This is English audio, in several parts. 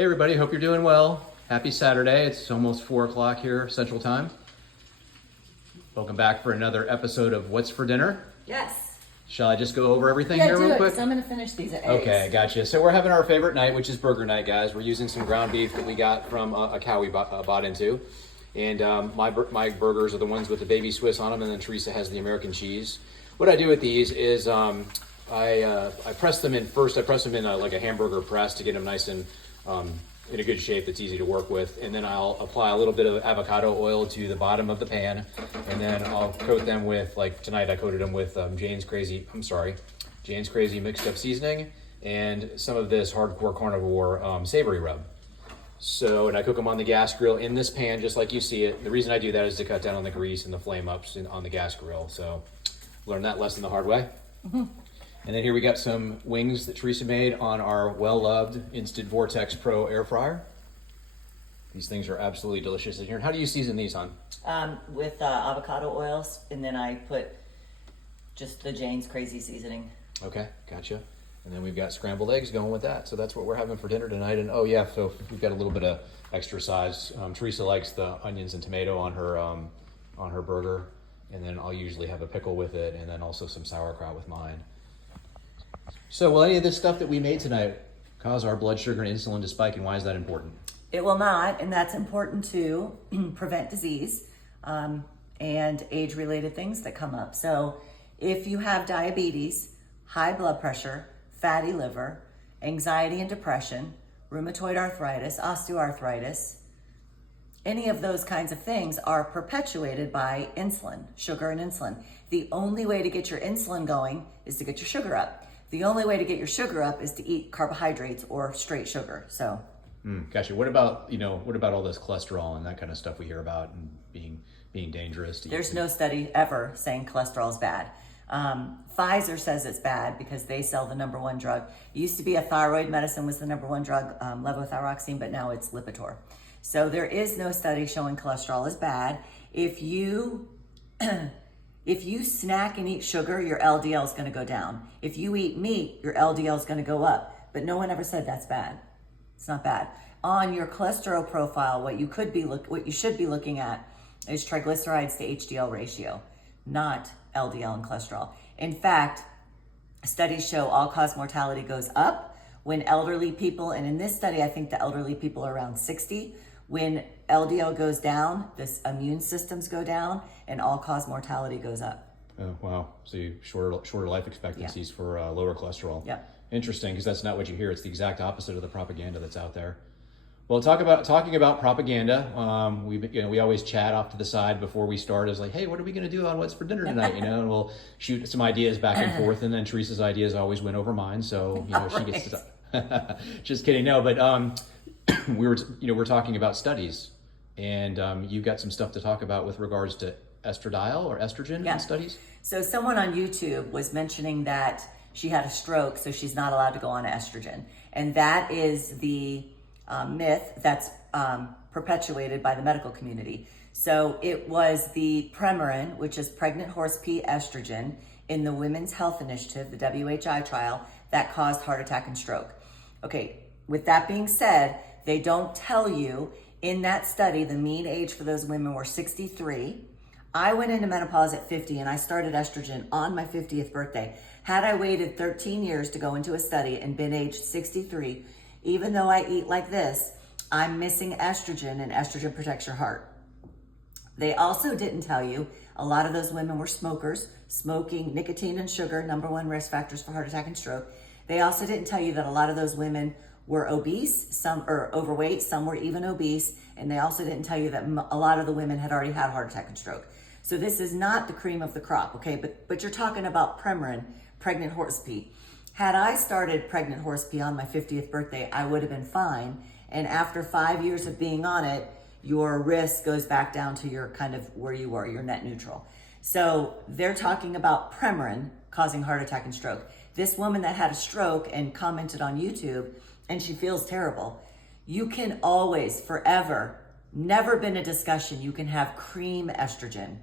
Hey everybody, hope you're doing well. Happy Saturday. It's almost 4 o'clock here, Central Time. Welcome back for another episode of What's for Dinner. Yes. Shall I just go over everything here real quick? I'm going to finish these eggs. Okay, gotcha. So we're having our favorite night, which is burger night, guys. We're using some ground beef that we got from a cow we bought into. And my burgers are the ones with the baby Swiss on them, and then Teresa has the American cheese. What I do with these is I press them in first. I press them in like a hamburger press to get them nice and in a good shape that's easy to work with. And then I'll apply a little bit of avocado oil to the bottom of the pan. And then I'll coat them with, like tonight I coated them with Jane's Crazy mixed up seasoning and some of this hardcore carnivore savory rub. So, and I cook them on the gas grill in this pan just like you see it. The reason I do that is to cut down on the grease and the flame ups on the gas grill. So learn that lesson the hard way. Mm-hmm. And then here we got some wings that Teresa made on our well-loved Instant Vortex Pro air fryer. These things are absolutely delicious in here. And how do you season these, hon? With avocado oils, and then I put just the Jane's Crazy seasoning. Okay, gotcha. And then we've got scrambled eggs going with that. So that's what we're having for dinner tonight. And oh yeah, so we've got a little bit of extra size. Teresa likes the onions and tomato on her burger. And then I'll usually have a pickle with it, and then also some sauerkraut with mine. So will any of this stuff that we made tonight cause our blood sugar and insulin to spike, and why is that important? It will not, and that's important to prevent disease and age-related things that come up. So if you have diabetes, high blood pressure, fatty liver, anxiety and depression, rheumatoid arthritis, osteoarthritis, any of those kinds of things are perpetuated by insulin, sugar and insulin. The only way to get your insulin going is to get your sugar up. The only way to get your sugar up is to eat carbohydrates or straight sugar. So, gotcha. What about all this cholesterol and that kind of stuff we hear about and being dangerous? There's no study ever saying cholesterol is bad. Pfizer says it's bad because they sell the number one drug. It used to be a thyroid medicine was the number one drug, levothyroxine, but now it's Lipitor. So there is no study showing cholesterol is bad. If you snack and eat sugar, your LDL is going to go down. If you eat meat, your LDL is going to go up. But no one ever said that's bad. It's not bad. On your cholesterol profile, what you should be looking at is triglycerides to HDL ratio, not LDL and cholesterol. In fact, studies show all-cause mortality goes up when elderly people, and in this study, I think the elderly people are around 60. When LDL goes down, the immune systems go down, and all-cause mortality goes up. Oh, wow. So shorter life expectancies for lower cholesterol. Yeah. Interesting, because that's not what you hear. It's the exact opposite of the propaganda that's out there. Well, talking about propaganda, we always chat off to the side before we start. It's like, hey, what are we going to do on What's for Dinner tonight? And we'll shoot some ideas back and forth, and then Teresa's ideas always win over mine. So she gets to. Just kidding, no, but. We're talking about studies, and you've got some stuff to talk about with regards to estradiol or estrogen in studies. So someone on YouTube was mentioning that she had a stroke, so she's not allowed to go on estrogen, and that is the myth that's perpetuated by the medical community. So it was the Premarin, which is pregnant horse pea estrogen, in the Women's Health Initiative, the WHI trial, that caused heart attack and stroke. Okay, with that being said, they don't tell you in that study, the mean age for those women were 63. I went into menopause at 50 and I started estrogen on my 50th birthday. Had I waited 13 years to go into a study and been aged 63, even though I eat like this, I'm missing estrogen, and estrogen protects your heart. They also didn't tell you a lot of those women were smokers, smoking, nicotine and sugar, number one risk factors for heart attack and stroke. They also didn't tell you that a lot of those women were obese, some are overweight, some were even obese, and they also didn't tell you that a lot of the women had already had heart attack and stroke. So this is not the cream of the crop, okay? But you're talking about Premarin, pregnant horse pea. Had I started pregnant horse pea on my 50th birthday, I would have been fine. And after 5 years of being on it, your risk goes back down to your kind of where you were, your net neutral. So they're talking about Premarin causing heart attack and stroke. This woman that had a stroke and commented on YouTube, and she feels terrible. You can always, forever, never been a discussion, you can have cream estrogen.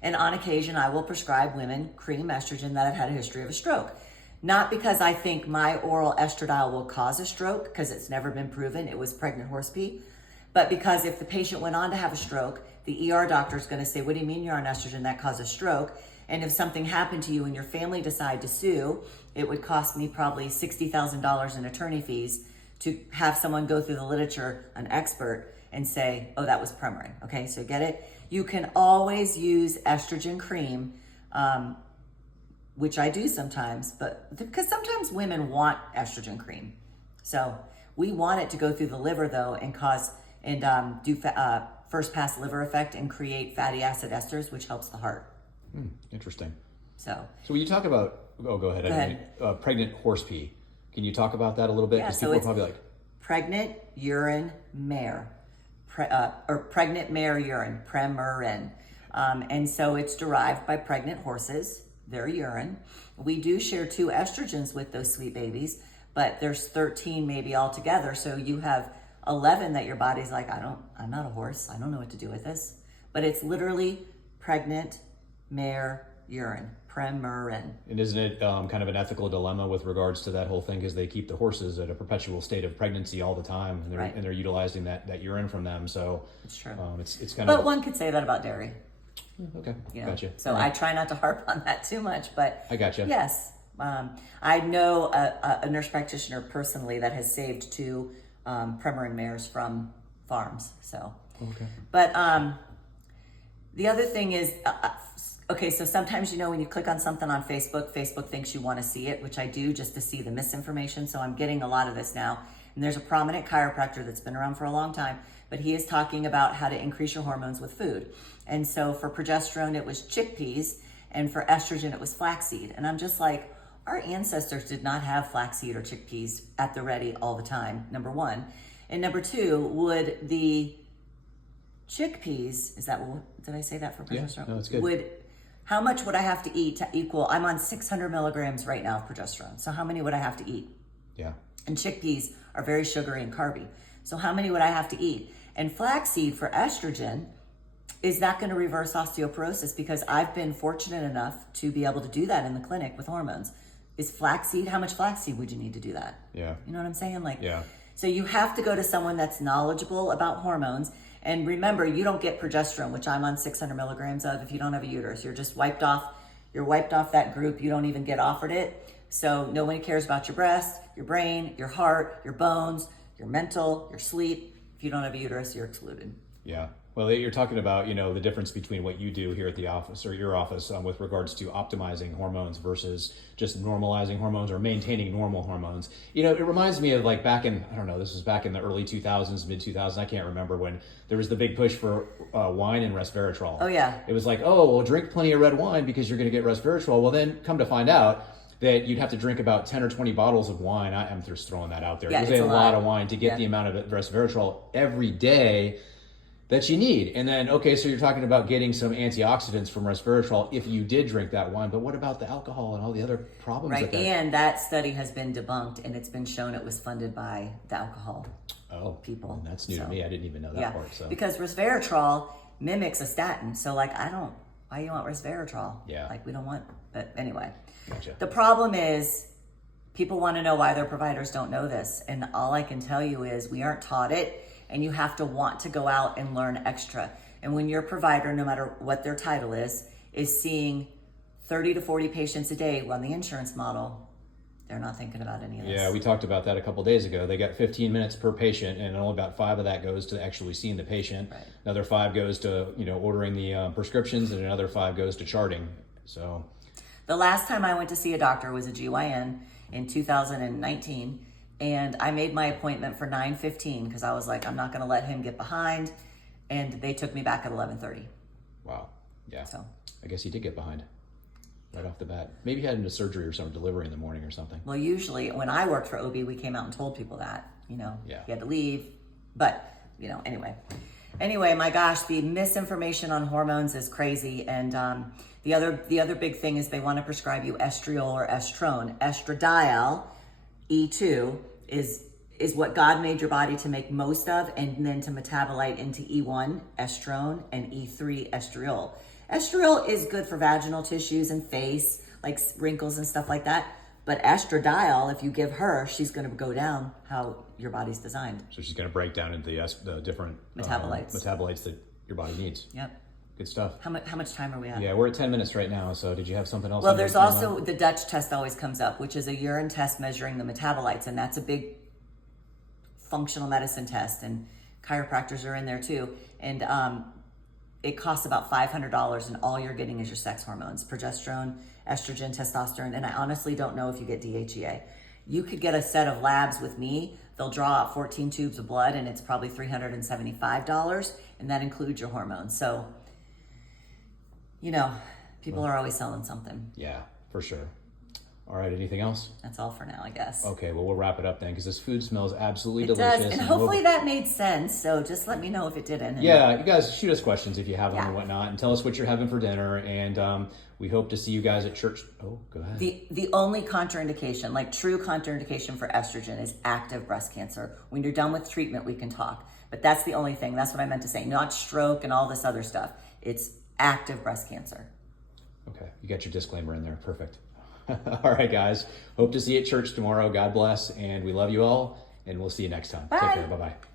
And on occasion, I will prescribe women cream estrogen that have had a history of a stroke. Not because I think my oral estradiol will cause a stroke, because it's never been proven. It was pregnant horse pee. But because if the patient went on to have a stroke, the ER doctor is going to say, what do you mean you're on estrogen? That caused a stroke. And if something happened to you and your family decide to sue, it would cost me probably $60,000 in attorney fees to have someone go through the literature, an expert, and say, oh, that was Premarin. Okay, so get it? You can always use estrogen cream, which I do sometimes, but because sometimes women want estrogen cream. So we want it to go through the liver though and do first pass liver effect and create fatty acid esters, which helps the heart. Interesting. So when you talk about, go ahead. Pregnant horse pee, can you talk about that a little bit? Because people are probably like, pregnant urine mare, or pregnant mare urine, Premarin. And so it's derived by pregnant horses, their urine. We do share 2 estrogens with those sweet babies, but there's 13 maybe altogether. So you have 11 that your body's like, I'm not a horse. I don't know what to do with this. But it's literally pregnant mare urine, Premarin. and isn't it kind of an ethical dilemma with regards to that whole thing, because they keep the horses at a perpetual state of pregnancy all the time, and Right. they're utilizing that urine from them. So It's true. it's kind But of one could say that about dairy. okay. You know? Gotcha. So I try not to harp on that too much, but I gotcha. yes. I know a nurse practitioner personally that has saved 2 Premarin mares from farms. So, Okay. but the other thing is, okay, so sometimes, when you click on something on Facebook, Facebook thinks you want to see it, which I do just to see the misinformation. So I'm getting a lot of this now. And there's a prominent chiropractor that's been around for a long time, but he is talking about how to increase your hormones with food. And so for progesterone, it was chickpeas, and for estrogen, it was flaxseed. And I'm just like, our ancestors did not have flaxseed or chickpeas at the ready all the time, number one. And number two, would the chickpeas, did I say that for progesterone? Yeah, no, it's good. How much would I have to eat to equal, I'm on 600 milligrams right now of progesterone. So how many would I have to eat? Yeah. And chickpeas are very sugary and carby. So how many would I have to eat? And flaxseed for estrogen is not going to reverse osteoporosis, because I've been fortunate enough to be able to do that in the clinic with hormones. Is flaxseed, how much flaxseed would you need to do that? Yeah. You know what I'm saying? Yeah. So you have to go to someone that's knowledgeable about hormones. And remember, you don't get progesterone, which I'm on 600 milligrams of, if you don't have a uterus. You're just wiped off. You're wiped off that group. You don't even get offered it. So no one cares about your breast, your brain, your heart, your bones, your mental, your sleep. If you don't have a uterus, you're excluded. Yeah. Well, you're talking about, the difference between what you do here at the office or your office with regards to optimizing hormones versus just normalizing hormones or maintaining normal hormones. It reminds me of back in, I don't know, this was back in the early 2000s, mid 2000s. I can't remember, when there was the big push for wine and resveratrol. Oh, yeah. It was like, oh, well, drink plenty of red wine because you're going to get resveratrol. Well, then come to find out that you'd have to drink about 10 or 20 bottles of wine. I'm just throwing that out there. Yeah, it was it's a lot of wine to get Yeah. the amount of resveratrol every day that you need. And then, okay, so you're talking about getting some antioxidants from resveratrol if you did drink that wine, but what about the alcohol and all the other problems? Right, and that study has been debunked, and it's been shown it was funded by the alcohol people. Well, that's new to me. I didn't even know that part. So because resveratrol mimics a statin, so why do you want resveratrol? Yeah. We don't want, but anyway. Gotcha. The problem is people want to know why their providers don't know this, and all I can tell you is we aren't taught it. And you have to want to go out and learn extra. And when your provider, no matter what their title is seeing 30 to 40 patients a day on the insurance model, they're not thinking about any of this. Yeah, we talked about that a couple of days ago. They got 15 minutes per patient, and only about 5 of that goes to actually seeing the patient. Right. Another 5 goes to ordering the prescriptions, and another 5 goes to charting. So the last time I went to see a doctor was a GYN in 2019. And I made my appointment for 9:15 because I was like, I'm not going to let him get behind. And they took me back at 11:30. wow, yeah. So I guess he did get behind right off the bat. Maybe he had into surgery or some delivery in the morning or something. well, usually when I worked for OB, we came out and told people that, Yeah. he had to leave. But, anyway, my gosh, the misinformation on hormones is crazy. And the other big thing is they want to prescribe you estriol or estrone. Estradiol, E2, is what God made your body to make most of, and then to metabolite into E1, estrone, and E3, estriol. Estriol is good for vaginal tissues and face, like wrinkles and stuff like that. But estradiol, if you give her, she's going to go down how your body's designed. So she's going to break down into the different metabolites that your body needs. Yep. Good stuff. How much time are we at? Yeah, we're at 10 minutes right now. So did you have something else? Well, there's also the Dutch test always comes up, which is a urine test measuring the metabolites. And that's a big functional medicine test. And chiropractors are in there too. And it costs about $500, and all you're getting is your sex hormones, progesterone, estrogen, testosterone, and I honestly don't know if you get DHEA. You could get a set of labs with me. They'll draw out 14 tubes of blood, and it's probably $375, and that includes your hormones. So, people are always selling something. Yeah, for sure. All right, anything else? That's all for now, I guess. Okay, well, we'll wrap it up then, because this food smells absolutely It delicious. does, and hopefully that made sense. So just let me know if it didn't. Yeah, you guys shoot us questions if you have them and whatnot, and tell us what you're having for dinner. And we hope to see you guys at church. Oh, go ahead. The only contraindication, like true contraindication for estrogen, is active breast cancer. When you're done with treatment, we can talk. But that's the only thing. That's what I meant to say. Not stroke and all this other stuff. It's active breast cancer. Okay, you got your disclaimer in there. Perfect. All right, guys. Hope to see you at church tomorrow. God bless, and we love you all, and we'll see you next time. Bye. Take care. Bye-bye.